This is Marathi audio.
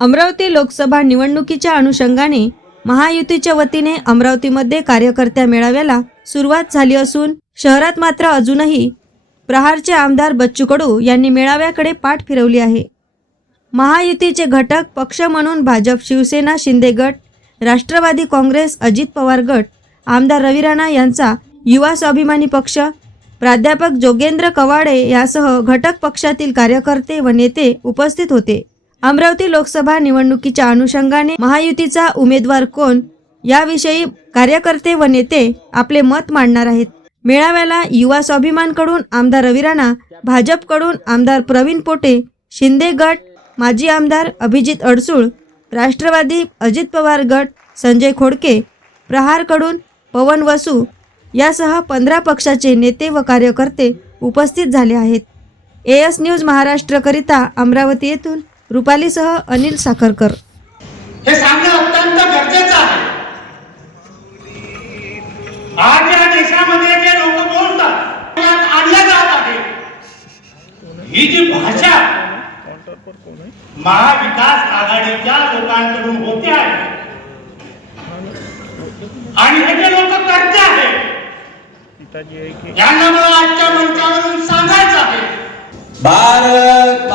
अमरावती लोकसभा निवडणुकीच्या अनुषंगाने महायुतीच्या वतीने अमरावतीमध्ये कार्यकर्त्या मेळाव्याला सुरुवात झाली असून शहरात मात्र अजूनही प्रहारचे आमदार बच्चू कडू यांनी मेळाव्याकडे पाठ फिरवली आहे. महायुतीचे घटक पक्ष म्हणून भाजप शिवसेना शिंदे गट राष्ट्रवादी काँग्रेस अजित पवार गट आमदार रवी राणा यांचा युवा स्वाभिमानी पक्ष प्राध्यापक जोगेंद्र कवाडे यासह घटक पक्षातील कार्यकर्ते व नेते उपस्थित होते. अमरावती लोकसभा निवडणुकीच्या अनुषंगाने महायुतीचा उमेदवार कोण याविषयी कार्यकर्ते व नेते आपले मत मांडणार आहेत. मेळाव्याला युवा स्वाभिमानकडून आमदार रवी राणा भाजपकडून आमदार प्रवीण पोटे शिंदे गट माजी आमदार अभिजित अडसूळ राष्ट्रवादी अजित पवार गट संजय खोडके प्रहारकडून पवन वसू यासह पंधरा पक्षाचे नेते व कार्यकर्ते उपस्थित झाले आहेत. ए न्यूज महाराष्ट्रकरिता अमरावती येथून रुपालीसह अनिल साखरकर. हे सांगणं अत्यंत गरजेचं आहे. आज या देशामध्ये जे लोक बोलतात आणलं जात आहे. ही जी भाषा महाविकास आघाडीच्या लोकांकडून होते आहे. आणि हे जे लोक करते आहेत यांना मला आजच्या मंचावरून सांगायचं आहे. भारत